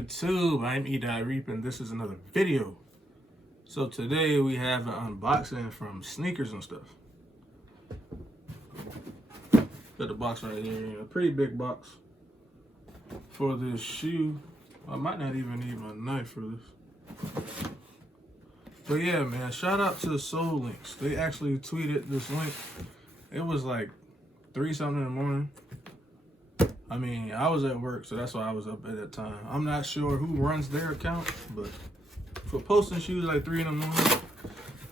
YouTube? I'm Reap, and this is another video. So today we have an unboxing from sneakers and stuff. Got the box right here, a pretty big box for this shoe. I might not even need my knife for this. But yeah, man, shout out to Soul Links. They actually tweeted this link. It was like 3 something in the morning. I mean, I was at work, so that's why I was up at that time. I'm not sure who runs their account, but for posting shoes like 3 in the morning,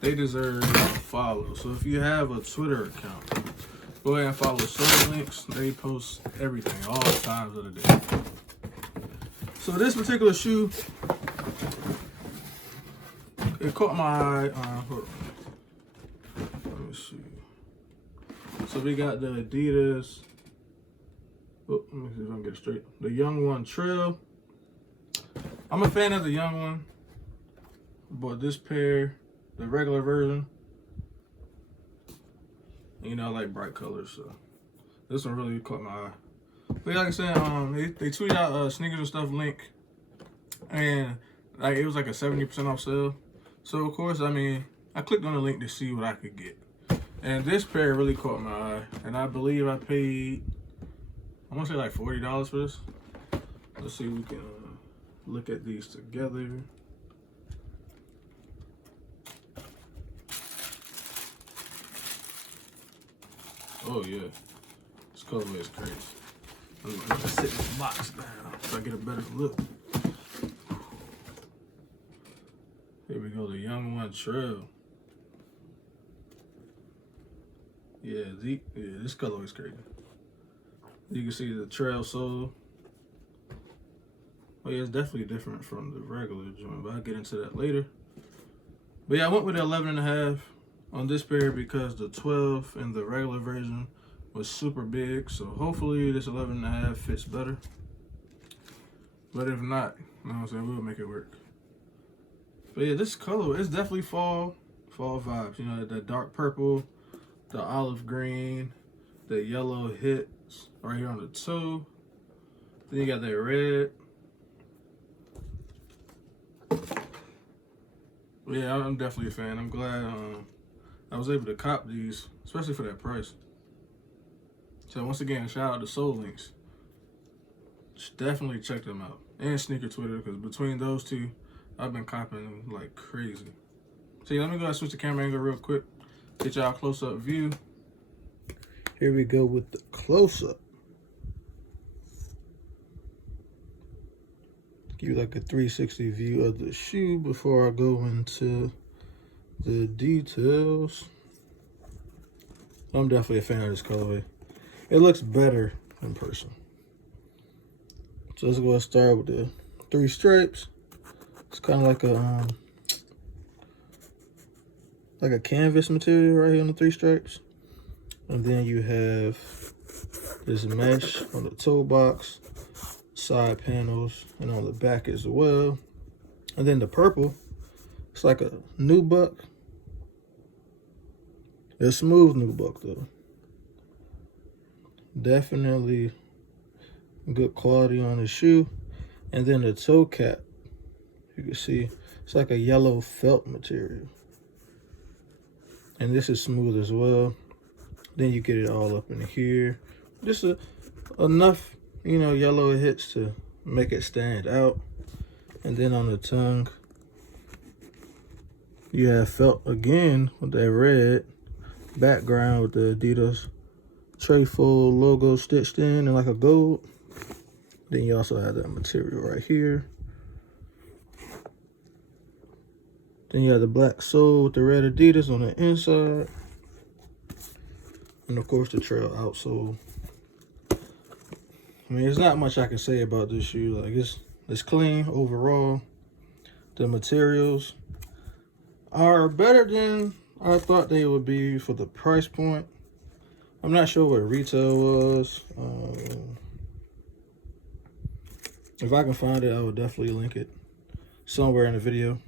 they deserve a follow. So if you have a Twitter account, go ahead and follow Soul Links. They post everything, all times of the day. So this particular shoe, it caught my eye. Hold on. Let me see. So we got the Adidas. Oh, let me see if I can get it straight. The Young One Trail. I'm a fan of the Young One. Bought this pair, the regular version. You know, I like bright colors, so this one really caught my eye. But like I said, they tweeted out sneakers and stuff link, and like it was like a 70% off sale. So of course, I mean, I clicked on the link to see what I could get, and this pair really caught my eye. And I believe I paid, I want to say like $40 for this. Let's see if we can look at these together. Oh yeah, this colorway is crazy. I'm gonna sit this box down so I get a better look. Here we go, the Young One Trail. Yeah, this colorway is crazy. You can see the trail sole. Oh yeah, it's definitely different from the regular joint, but I'll get into that later. But yeah, I went with the 11.5 on this pair because the 12 in the regular version was super big. So hopefully this 11.5 fits better. But if not, you know what I'm saying, we'll make it work. But yeah, this color, it's definitely fall vibes. You know, that dark purple, the olive green, the yellow hits right here on the toe. Then you got that red. But yeah, I'm definitely a fan. I'm glad I was able to cop these, especially for that price. So once again, shout out to Soul Links. Definitely check them out. And Sneaker Twitter, because between those two, I've been copping them like crazy. So yeah, let me go ahead and switch the camera angle real quick. Get y'all a close-up view. Here we go with the close-up. Give you like a 360 view of the shoe before I go into the details. I'm definitely a fan of this colorway. It looks better in person. So let's go ahead and start with the 3 stripes. It's kind of like a canvas material right here on the 3 stripes. And then you have this mesh on the toe box, side panels, and on the back as well. And then the purple, it's like a nubuck. It's smooth nubuck though. Definitely good quality on the shoe. And then the toe cap, you can see it's like a yellow felt material. And this is smooth as well. Then you get it all up in here. Just enough, you know, yellow hits to make it stand out. And then on the tongue, you have felt again with that red background with the Adidas Trefoil logo stitched in and like a gold. Then you also have that material right here. Then you have the black sole with the red Adidas on the inside. And of course the trail outsole. I mean, there's not much I can say about this shoe. Like it's clean overall. The materials are better than I thought they would be for the price point. I'm not sure what retail was. If I can find it, I will definitely link it somewhere in the video.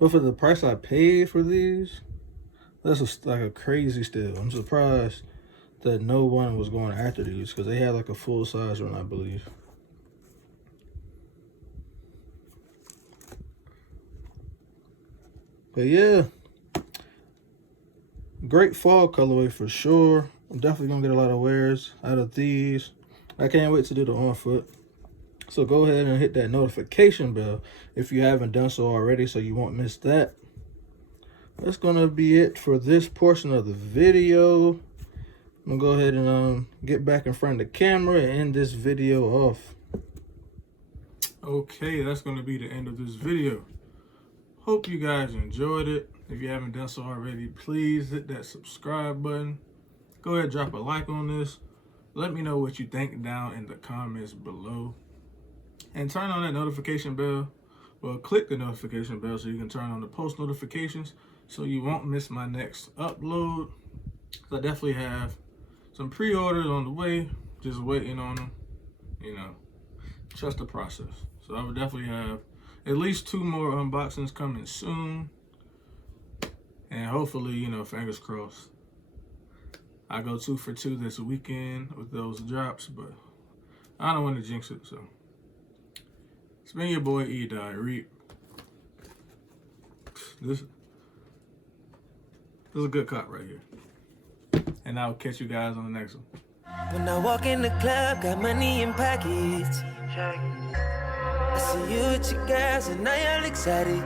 But for the price I paid for these, that's like a crazy steal. I'm surprised that no one was going after these because they had like a full size one, I believe. But yeah, great fall colorway for sure. I'm definitely gonna get a lot of wears out of these. I can't wait to do the on foot. So go ahead and hit that notification bell if you haven't done so already, so you won't miss that. That's gonna be it for this portion of the video. I'm gonna go ahead and get back in front of the camera and end this video off. Okay, that's gonna be the end of this video. Hope you guys enjoyed it. If you haven't done so already, please hit that subscribe button. Go ahead and drop a like on this. Let me know what you think down in the comments below. And turn on that notification bell. Well, click the notification bell so you can turn on the post notifications so you won't miss my next upload. I definitely have some pre-orders on the way, just waiting on them. You know, trust the process. So I would definitely have at least 2 more unboxings coming soon. And hopefully, you know, fingers crossed, I go 2 for 2 this weekend with those drops, but I don't want to jinx it, so. It's been your boy E-Die. This is a good cut right here. And I'll catch you guys on the next one. When I walk in the club, got money in pockets. I see you with your guys and now you're excited.